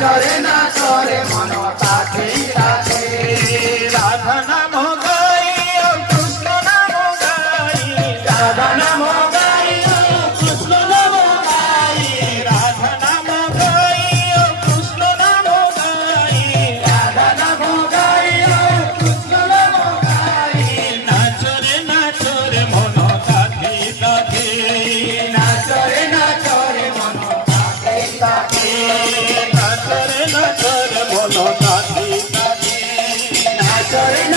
नाचरे मन ताके राधे राधा नाम गाई कृष्ण नाम गाई राधा नाम गाई कृष्ण नाम गाई राधा नाम गाई कृष्ण नाम गाई राधा नाम गाई कृष्ण नाम गाई नाचरे मन ताके राधे नाचरे मन ताके राधे नाचरे मन ताके राधे नाचरे